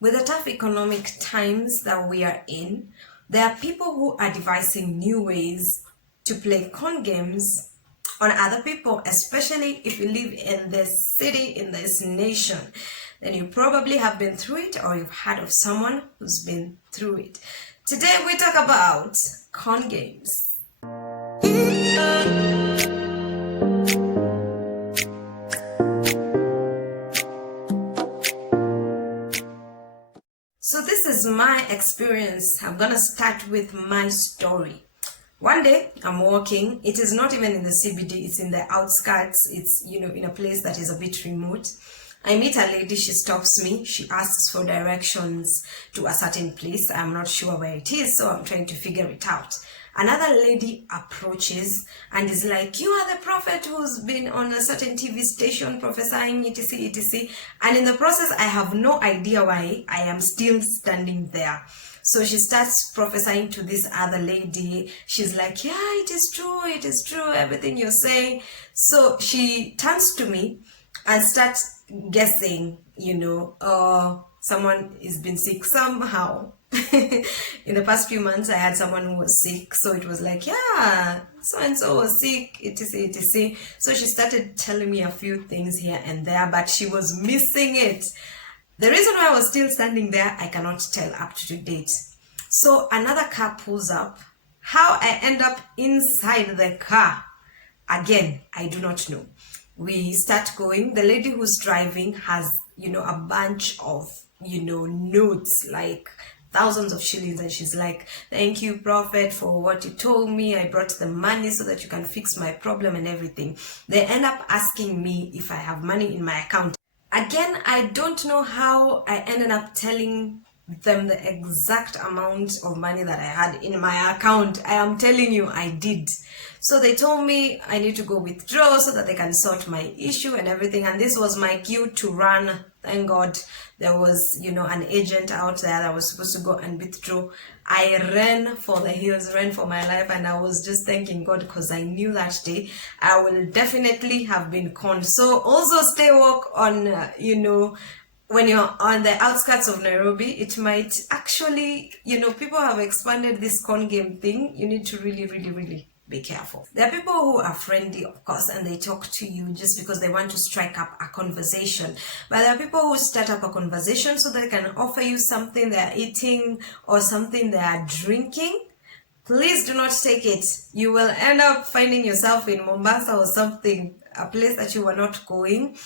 With the tough economic times that we are in, there are people who are devising new ways to play con games on other people, especially if you live in this city, in this nation. Then you probably have been through it, or you've heard of someone who's been through it. Today we talk about con games. So this is my experience. I'm gonna start with my story. One day I'm walking. It is not even in the CBD, it's in the outskirts. It's, in a place that is a bit remote. I meet a lady, she stops me, she asks for directions to a certain place. I'm not sure where it is, so I'm trying to figure it out. Another lady approaches and is like, "You are the prophet who's been on a certain TV station prophesying etc etc." And in the process, I have no idea why I am still standing there. So she starts prophesying to this other lady. She's like, "Yeah, it is true, everything you're saying." So she turns to me and starts guessing, someone has been sick somehow. In the past few months, I had someone who was sick, so it was like, "Yeah, so and so was sick, etc etc." So she started telling me a few things here and there, but she was missing it. The reason why I was still standing there, I cannot tell up to date. So another car pulls up. How I end up inside the car, again, I do not know. We start going. The lady who's driving has, a bunch of, notes, like thousands of shillings, and she's like, "Thank you, prophet, for what you told me. I brought the money so that you can fix my problem and everything." They end up asking me if I have money in my account. Again, I don't know how I ended up telling them the exact amount of money that I had in my account. I am telling you, I did. So they told me I need to go withdraw so that they can sort my issue and everything. And this was my cue to run. Thank God there was, an agent out there that was supposed to go and withdraw. I ran for the hills, ran for my life, and I was just thanking God because I knew that day I will definitely have been conned. So also stay woke on, when you're on the outskirts of Nairobi, it might actually, people have expanded this con game thing. You need to really, really, really be careful. There are people who are friendly, of course, and they talk to you just because they want to strike up a conversation. But there are people who start up a conversation so they can offer you something they're eating or something they are drinking. Please do not take it. You will end up finding yourself in Mombasa or something, a place that you were not going.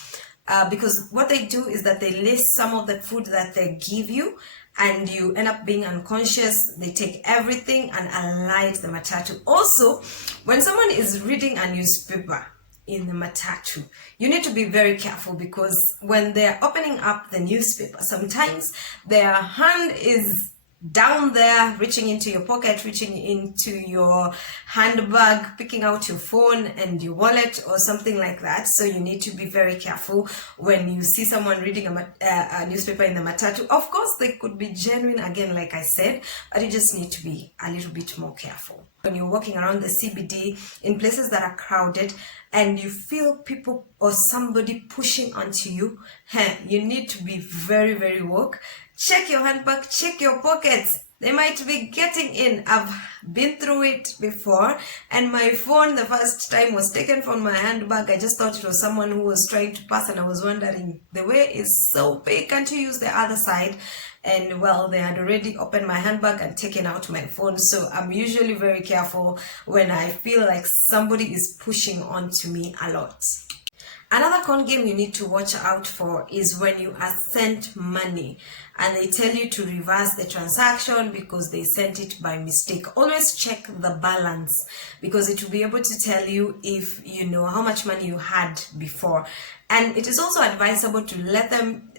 Because what they do is that they list some of the food that they give you, and you end up being unconscious. They take everything and alight the matatu. Also, when someone is reading a newspaper in the matatu, you need to be very careful, because when they're opening up the newspaper, sometimes their hand is down there, reaching into your pocket, reaching into your handbag, picking out your phone and your wallet or something like that. So you need to be very careful when you see someone reading a newspaper in the matatu. Of course, they could be genuine, again, like I said, but you just need to be a little bit more careful. When you're walking around the CBD in places that are crowded and you feel people or somebody pushing onto you, you need to be very, very woke. Check your handbag, check your pockets. They might be getting in. I've been through it before, and my phone the first time was taken from my handbag. I just thought it was someone who was trying to pass, and I was wondering, the way is so big, can't you use the other side? And well, they had already opened my handbag and taken out my phone. So I'm usually very careful when I feel like somebody is pushing onto me a lot. Another con game you need to watch out for is when you are sent money and they tell you to reverse the transaction because they sent it by mistake. Always check the balance, because it will be able to tell you if you know how much money you had before. And it is also advisable to let them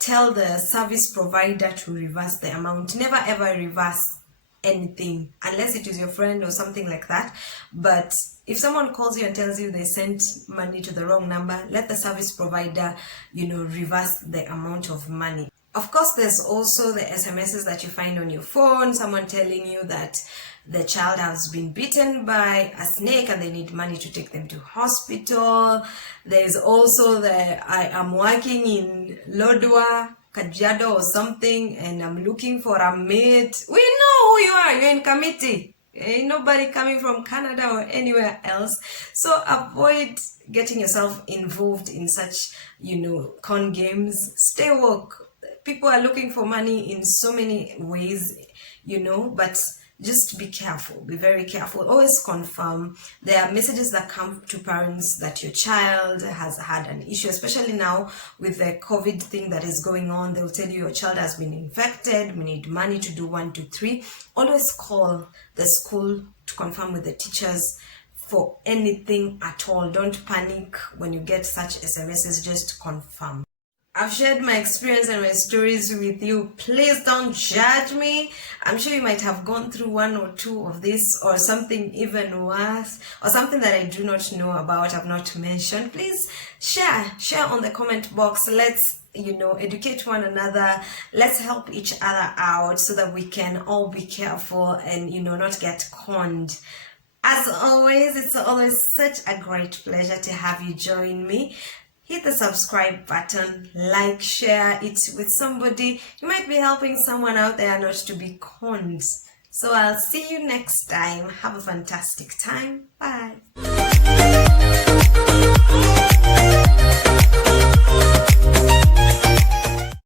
tell the service provider to reverse the amount. Never ever reverse anything unless it is your friend or something like that. But if someone calls you and tells you they sent money to the wrong number, let the service provider, reverse the amount of money. Of course, there's also the SMSs that you find on your phone, someone telling you that the child has been bitten by a snake and they need money to take them to hospital. There's also I am working in Lodwar Kajiado or something and I'm looking for a mate, we know who you are. You're in committee. Ain't nobody coming from Canada or anywhere else. So avoid getting yourself involved in such, con games. Stay woke. People are looking for money in so many ways, but just be careful, be very careful. Always confirm. There are messages that come to parents that your child has had an issue, especially now with the COVID thing that is going on. They'll tell you your child has been infected, we need money to do 1, 2, 3. Always call the school to confirm with the teachers for anything at all. Don't panic when you get such SMSs, just confirm. I've shared my experience and my stories with you. Please don't judge me. I'm sure you might have gone through 1 or 2 of this, or something even worse, or something that I do not know about, I've not mentioned. Please share on the comment box. Let's educate one another. Let's help each other out so that we can all be careful and not get conned. As always, it's always such a great pleasure to have you join me. Hit the subscribe button, like, share it with somebody. You might be helping someone out there not to be conned. So I'll see you next time. Have a fantastic time. Bye.